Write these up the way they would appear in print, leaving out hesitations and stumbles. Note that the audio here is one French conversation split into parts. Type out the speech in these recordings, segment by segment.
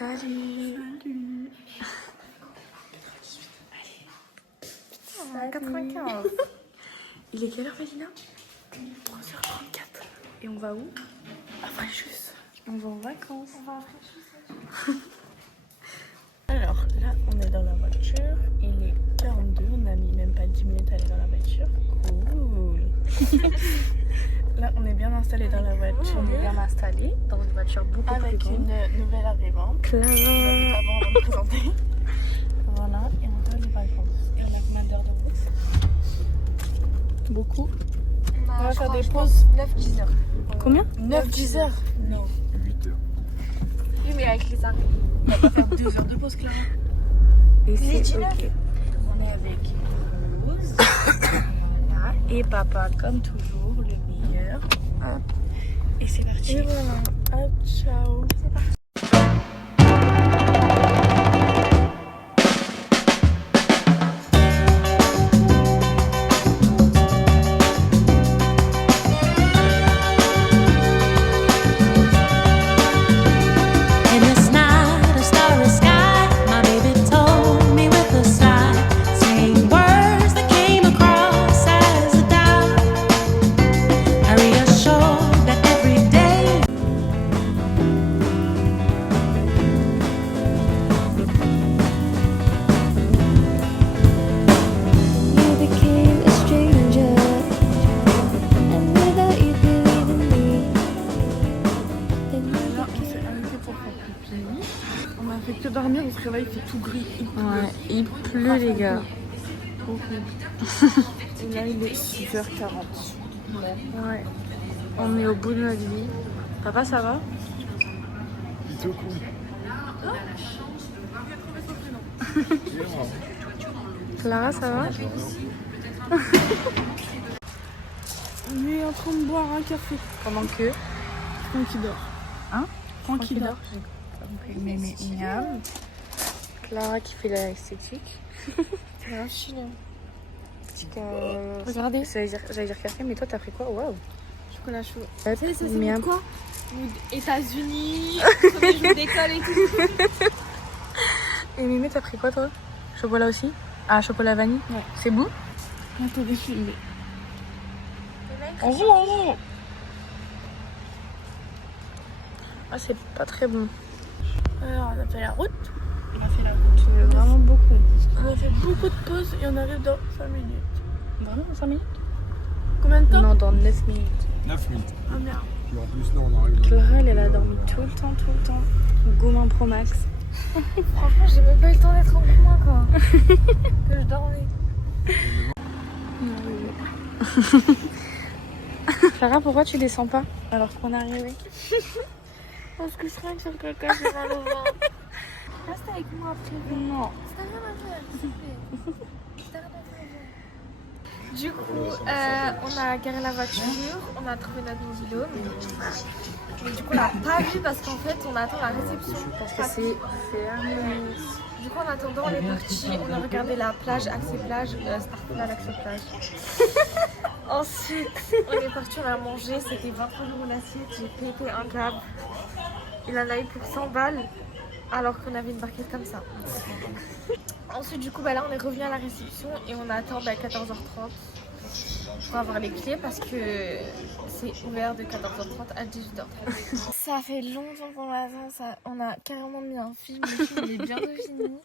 Salut. Allez. 95. Il est quelle heure, Mélina? 3h34. Et on va où? À Fréjus. On va en vacances. On va à Fréjus. Alors là, on est dans la voiture. Il est 42. On a mis même pas 10 minutes à aller dans la voiture. Cool. Là, on est bien installé dans la voiture. On est bien installé dans une voiture beaucoup avec plus grande. une nouvelle arrivante. Clara. Avant de me présenter. Voilà, et on doit les vacances. Et on a combien d'heures de route? Beaucoup. On va faire des pauses 9-10 heures. Combien? 9-10 heures. Non. 8 heures. Oui, mais avec les arrêts. On va pas faire 2 heures de pause, Clara. Et c'est c'est ok. ok. On est avec Rose. Voilà. Et papa, comme toujours, le meilleur. Et c'est parti. Et voilà. Ah, ciao. C'est parti. On a fait que dormir, on se réveille, il fait tout gris. Ouais, il pleut, les gars. Et là, il est 6h40. Ouais. On est au bout de notre vie. Papa, ça va? Plutôt cool. Clara, ça va? Lui est en train de boire un café. Pendant que... Tranquille dort. Hein? Tranquille dort. Mémé Ignam. Clara qui fait la esthétique. C'est un chien. Regardez. J'allais dire café, mais toi t'as pris quoi? Waouh. Chocolat chaud. Ça c'est mood quoi? Mood États-Unis, premier jour d'école et tout. Et Mémé, t'as pris quoi toi? Chocolat aussi? Ah, chocolat vanille? Ouais. C'est bon? Attendez, filmer. Ah, c'est pas très bon. Alors, on a fait la route. On a fait la route. Vraiment beaucoup. On a fait beaucoup de pauses et on arrive dans 5 minutes. Vraiment 5 minutes? Combien de temps? Non, dans 9 minutes. 9 minutes. Ah merde. Puis en plus, là, on arrive dans Clara, elle a dormi tout le temps. Gourmand Pro Max. Franchement, j'ai même pas eu le temps d'être en moi quoi. Que je dormais. Clara, pourquoi tu descends pas alors qu'on est arrivé? Parce que je serais faire caca, j'ai mal au ventre. Reste avec moi après. Non. T'as rien à faire, s'il te plaît. T'as rien à faire. Du coup, on a garé la voiture, on a trouvé notre mobilo. Mais du coup, on l'a pas vu parce qu'en fait, on attend la réception. Parce que c'est fermé. Du coup, en attendant, on est parti, on a regardé la plage, accès plage, Starplan, accès plage. Ensuite, on est parti, on a mangé, c'était 23 € l'assiette, j'ai pété un câble. Il en a eu pour 100 balles, alors qu'on avait une barquette comme ça. Ensuite, du coup, là, on est revenu à la réception et on attend 14h30 pour avoir les clés parce que c'est ouvert de 14h30 à 18h30. Ça fait longtemps qu'on attend, on a carrément mis un film, le film il est bientôt fini.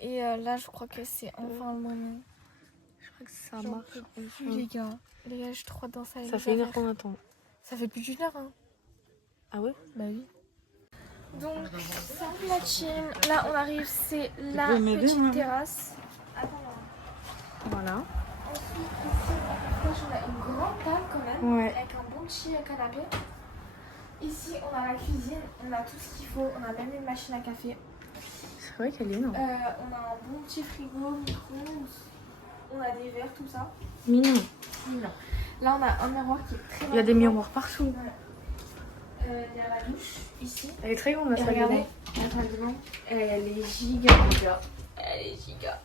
Et là, je crois que c'est enfin le moment. Je crois que ça J'en marche. peux plus, les gars. Les gars, je suis trop dans ça. Ça fait 1 heure qu'on attend. Ça fait plus d'1 heure, hein. Ah ouais? Bah oui. Donc, salut la team. Là, on arrive, c'est la peux m'aider, petite moi terrasse. Voilà. Ensuite, ici, on a une grande table quand même, Ouais. avec un bon petit canapé. Ici, on a la cuisine, on a tout ce qu'il faut, on a même une machine à café. C'est vrai qu'elle est énorme. On a un bon petit frigo, micro-ondes, on a des verres, tout ça. Mignon. Non. Là, on a un miroir qui est très Il y a des important. miroirs partout. Il y a la douche ici. Elle est très grande la Et salle de regardez, bain. la salle de bain, elle est giga, les gars. Elle est giga.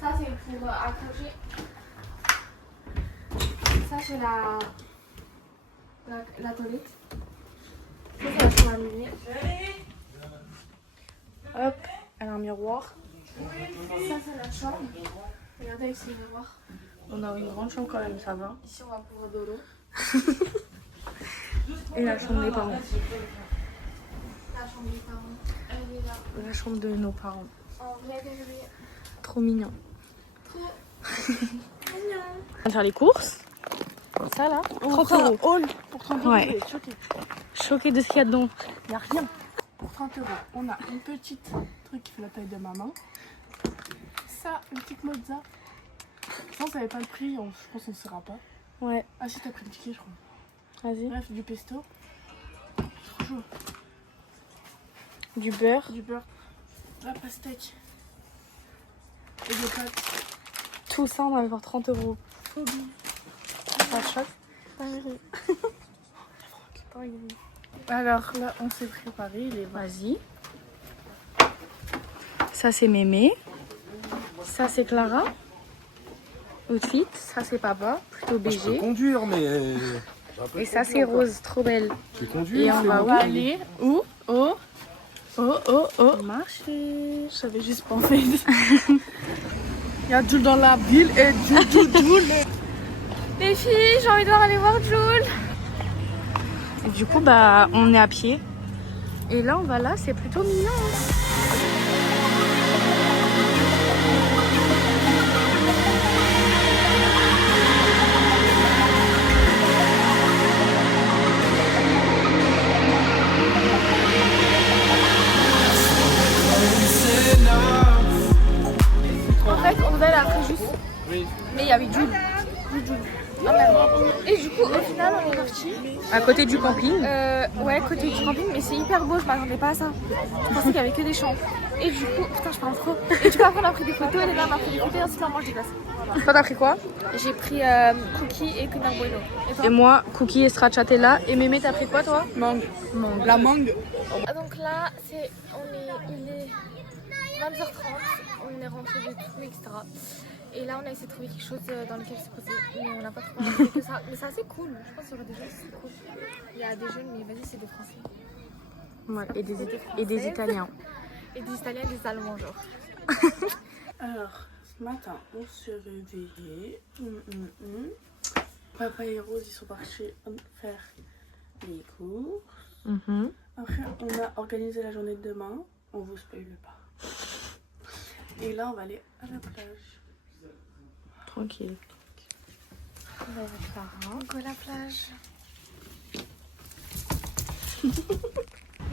Ça, c'est pour accrocher. Ça, c'est la toilette. Ça, un miroir. Ça, c'est la chambre. Regardez ici le miroir. On a une grande chambre quand même, ça va. Ici, on va pouvoir de l'eau. Et la chambre des parents. La chambre des parents. Elle est là. La chambre de nos parents. En vrai, désolé. Trop mignon. Trop. On va faire les courses. Ça là, 30 euros. Hall pour 30 euros. Ouais. Choquée de ce qu'il y a dedans. Il n'y a rien. Pour 30 euros, on a une petite truc qui fait la taille de ma main. Ça, une petite mozza. Ça, on savait pas le prix, je pense qu'on ne saura pas. Ouais, Ah si, t'as pris le ticket, je crois. vas-y. Bref, du pesto. Trop chaud. Du beurre. Du beurre. La pastèque. Et des pâtes. Tout ça, on va avoir 30 euros. Trop bien. Ça te choque? Alors là, on s'est préparé. Il est Vas-y. Ça, c'est Mémé. Ça, c'est Clara. Outfit. Ça, c'est papa. Plutôt Je peux BG. conduire, mais. Et ça, c'est Rose. Trop belle. Je vais conduire. Et on c'est va bon. où? aller où? Oh. Marcher. Je savais juste pas en fait. Il y a Jules dans la ville et Jules. Les filles, j'ai envie de aller voir Jules. Et du coup, bah, on est à pied. Et là, on va là, c'est plutôt mignon. En fait, on devait aller à Fréjus. Oui. Mais il y avait Jules. Ah merde. Et du coup, au final, on est parti. À côté du camping. Ouais, côté du camping, mais c'est hyper beau, je m'attendais pas à ça. Je pensais qu'il y avait que des champs. Et du coup, putain, je parle trop. Et du coup, après, on a pris des photos, les dames ont pris des photos, et ensuite, on mange des glaces. Toi, t'as pris quoi? J'ai pris Cookie et Kinder Bueno. Et toi? Et moi, cookie et stracciatella. Et Mémé, t'as pris quoi, toi? Mangue. La mangue. Ah, donc là, il est 22h30, on est rentré de tout, etc. Et là, on a essayé de trouver quelque chose dans lequel se poser, mais on n'a pas trouvé que ça. Mais c'est assez cool, je pense qu'il y aura des jeux, c'est cool. Il y a des jeux, mais vas-y, c'est des Français. Ouais, et des Italiens. Et des Italiens et des Allemands, genre. Alors, ce matin, on s'est réveillés. Papa et Rose, ils sont partis faire les cours. Après, on a organisé la journée de demain. On vous spoile pas. Et là, on va aller à la plage. Tranquille. On va avec Clara. On go à la plage.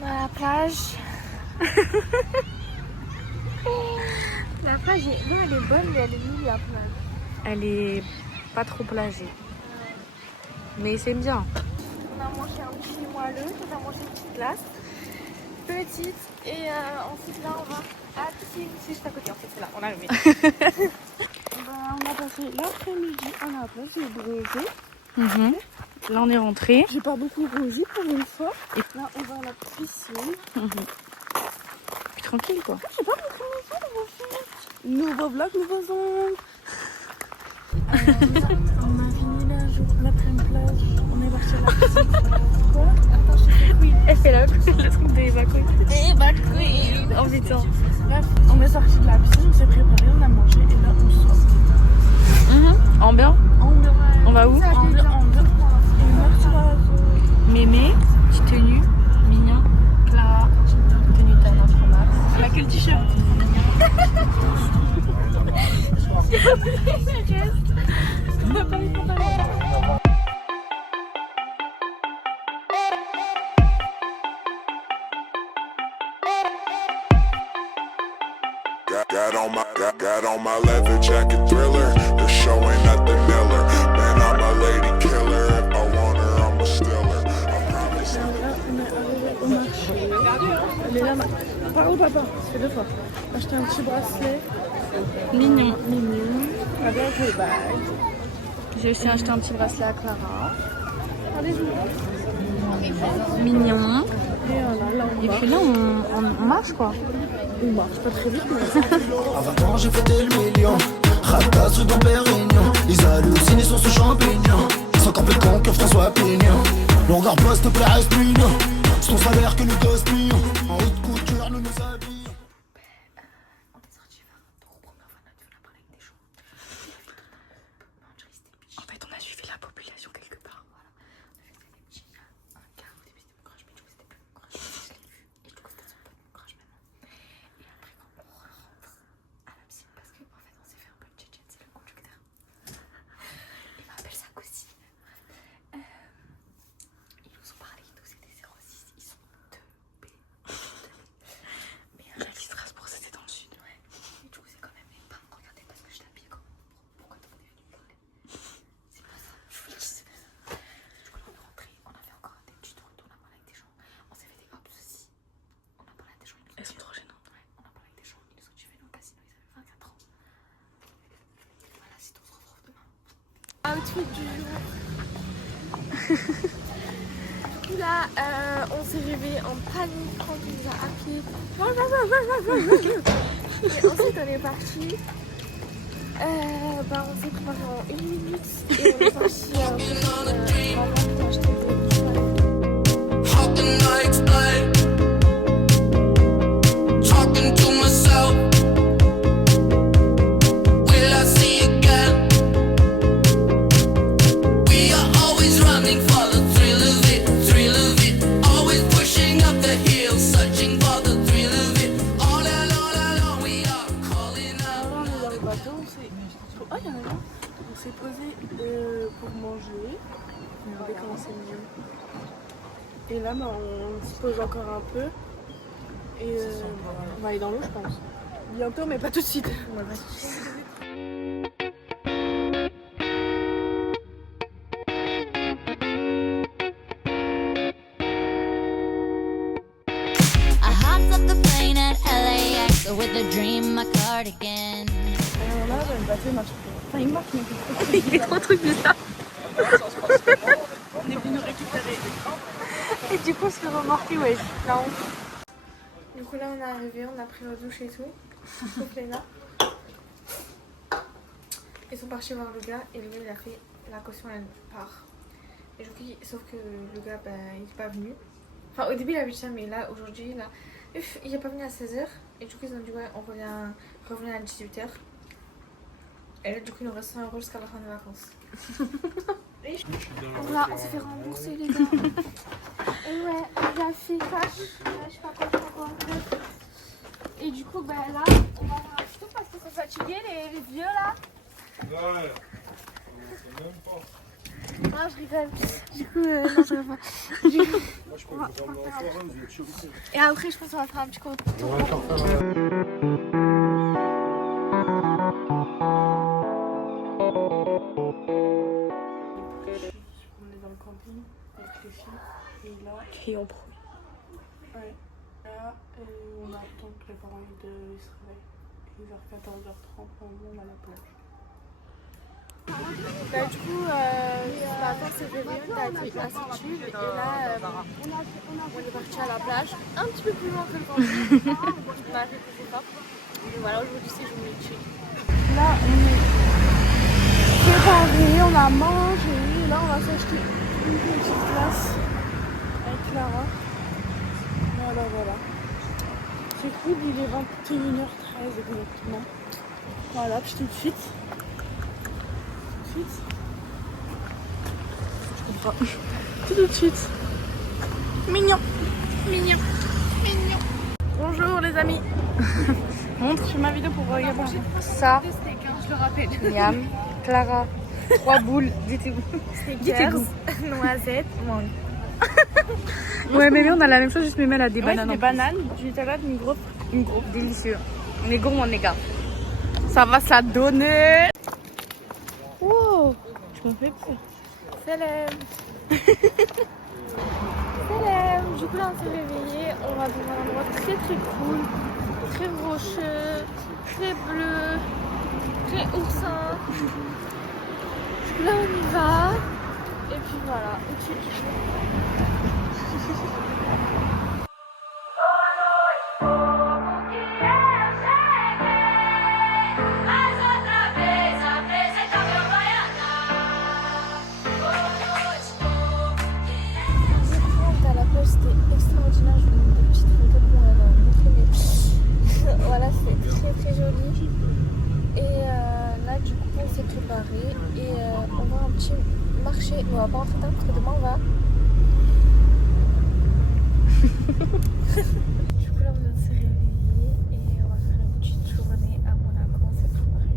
La plage. La plage, non, elle est bonne, mais elle est nulle, la plage. Elle est pas trop plagée. Mais c'est bien. On a mangé un petit moelleux, on a mangé une petite glace. Petite. Et ensuite, là, on va à piscine. C'est juste à côté, en fait, c'est là, on a le On a passé l'après-midi à la plage, j'ai bronzé. Là, on est rentré. J'ai pas beaucoup bronzé pour une fois. Et là, on va à la piscine. Puis tranquille, quoi. J'ai pas beaucoup bronzé, nouveau vlog, nouveaux ongles. On a fini l'après-midi plage. On est parti à la piscine. Quoi? Attends, je sais oui. Elle fait le truc des vacances. Et bah, queen. Oh putain. Bref, on est sorti de la piscine, on s'est préparé, on a mangé et là on sort. Ambiant. On va où? Mémé, petite tenue, mignon. Clara, tenue de notre max. Elle a que le t-shirt. On n'a pas les pantalons. Got on my leather jacket Thriller. The show ain't nothing Miller. Man, I'm a lady killer. If I want her, I'm a stealer. I promise. Là, on est arrivé au marché. Elle est là, par où papa? Ça fait 2 fois. J'ai acheté un petit bracelet. Mignon. Mignon. Avec les bagues. J'ai aussi acheté un petit bracelet à Clara. Allez-y. Mignon. Et là, on Et marche. puis là, on marche, quoi. On marche pas très vite, mais Avant j'ai fêté le million. Ratasse dans Pérignon. Ils hallucinent, ils sont sous champignons. Ils sont plus cons que François Pignon. Le regard pas, s'il te plaît, reste mignon. C'est ton salaire que nous gaspillons. En haute couture, nous nous habillons. outfit du jour. Du coup là, on s'est réveillé en panique quand on nous a appelé. Et ensuite on est parti. On s'est préparé en 1 minute et on est parti pour acheter des How can I explain? Talking to myself. Will I see again? We are always running for the thrill of it, thrill of it. Always pushing up the hill, searching for the thrill of it. All along, we are calling out. On est dans le bateau, on s'est... Oh, il y en a un. On s'est posé pour manger. Regardez comment c'est mignon. Et là, bah, on se pose encore un peu. Et on va aller dans l'eau, je pense. Bientôt, mais pas tout de suite. I hopped off the plane at LAX with a dream, my cardigan. Et là, le bateau marche plus. Enfin, il marche, mais Il est trop truc bizarre. on est venu nous récupérer. Et du coup, se remorquer, ouais. La honte. Du coup là on est arrivé, on a pris notre douche et tout, sauf Léna. Ils sont partis voir le gars et le gars il a fait la caution elle part. Et du coup, sauf que le gars il est pas venu. Enfin au début il a vu ça mais là aujourd'hui là, il est pas venu à 16h et du coup ils ont dit ouais on revenez à 18h. Et là du coup il nous reste 100 € jusqu'à la fin des vacances. Voilà, on s'est fait rembourser les gars. Et ouais, il a fait cash. Je sais pas quoi. Et du coup, là, on va faire un petit tour parce qu'ils sont fatigués, les vieux là. Ouais. Non, je rigole. Du coup, non, je rigole pas. Du coup, Moi, je peux vous emmener en forêt, vous êtes chaud. et après, je pense qu'on va faire un petit tour. On va encore faire On est dans le camping avec les filles. Et là, Qui ont promis. ouais, là on attend que les parents se réveillent. Et vers 14h30, on va à la plage. Bah, du coup, ce matin, c'est réveillé, on a été assez chill. Et là, on est parti à la plage, un petit peu plus loin que le camping. On a fait plus fort. Et voilà, aujourd'hui, c'est journée chill. Là, on est préparé, on a mangé. Là, on va s'acheter une petite glace avec Clara. Voilà. C'est cool, il est 21h13 exactement. Voilà, puis tout de suite. Tout de suite. Mignon. Bonjour les amis. Montre sur ma vidéo pour regarder. Ça, Je le rappelle. Miam, Clara, 3 boules. Dites-vous. Snickers, noisettes, mangue. Ouais, mais on a la même chose, juste Mémé elle a des Ouais, bananes. des bananes, du Nutella, une grosse. Délicieux. On est gourmands, les gars. Ça va se la donner. Wow, tu m'en fais peur. Salam. Salam. Du coup là on s'est réveillé, on va dans un endroit très cool, très rocheux, très bleu, très oursin. Du coup là on y va. Et puis voilà. À la plage c'était extraordinaire, je vous mets des petites photos pour la montrer mais voilà c'est très joli. Et là du coup on s'est préparé et on va un petit marché, on va pas rentrer dedans parce que demain on va. Du coup là on s'est réveillé et on va faire une petite journée à Monaco, on s'est préparé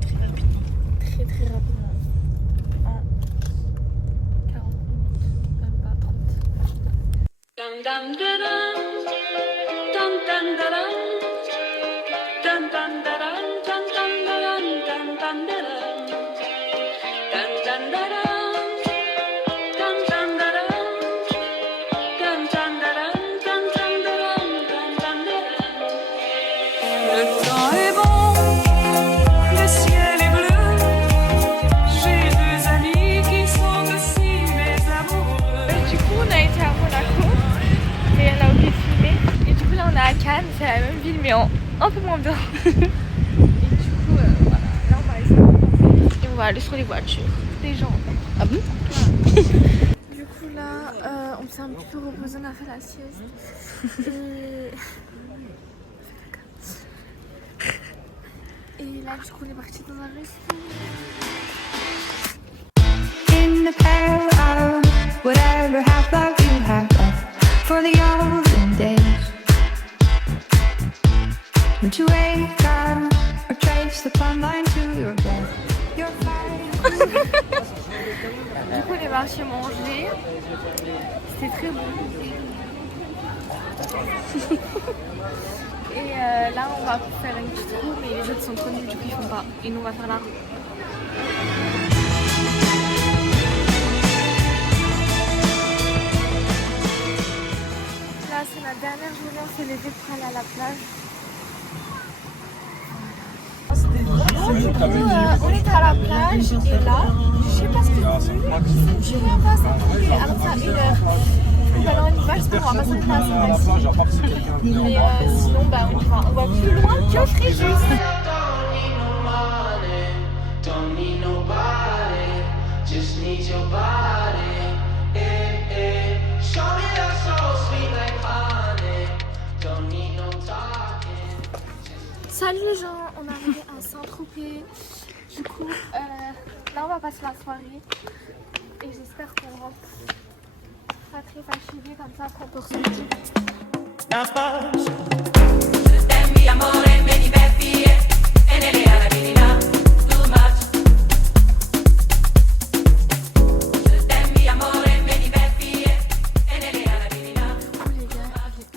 très rapidement, très rapidement. En 40 minutes, même pas 30. Le temps est bon, le ciel est bleu, j'ai vu c'est la même ville mais un peu moins bien. Et du coup, voilà, là on va aller et on va aller sur les voitures des gens. Ah bon? Du coup là, on s'est un petit peu reposé, on a fait la sieste. Et là du coup on est parti dans un resto. In the pair of whatever half life you have left for the olden days, when to wake up or trace the plumb line to your bed. You're fine. Du coup on est parti manger. C'était très bon. Et là on va faire une petite roue mais les autres sont trop nuls du coup ils font pas. Et nous on va faire la roue. Là c'est ma dernière journée, on s'est levé pour aller à la plage. Du coup on était à la plage et là, je sais pas ce que je viens pas s'entrouver alors ça 1h. Alors on y va, j'espère qu'on va pas s'arrêter à Saint-Maxime. Mais sinon bah on va plus loin que Fréjus. Don't need nobody, just need your body. Show me that soul sweet like honey. Don't need no talking. Salut les gens, on est arrivé à Saint-Tropez. Du coup, là on va passer la soirée et j'espère qu'on rentre pas très fatigué comme ça qu'on peut ressortir.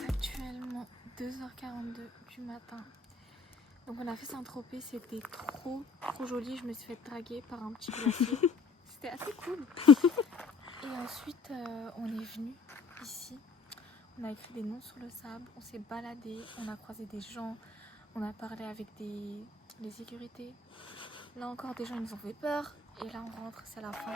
Actuellement 2h42 du matin. Donc on a fait Saint-Tropez, c'était trop joli. Je me suis fait draguer par un petit glacier. C'était assez cool. Et ensuite on est venu ici. On a écrit des noms sur le sable, on s'est baladé, on a croisé des gens, on a parlé avec des sécurités. Là encore des gens ils nous ont fait peur. Et là on rentre, c'est la fin.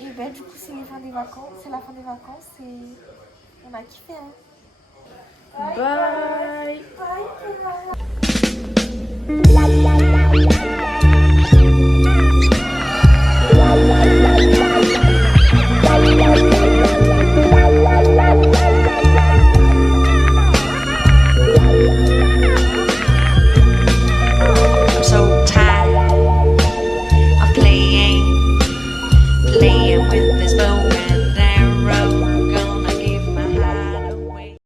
Et ben du coup c'est la fin des vacances et on a kiffé hein. Bye. I'm so tired of playing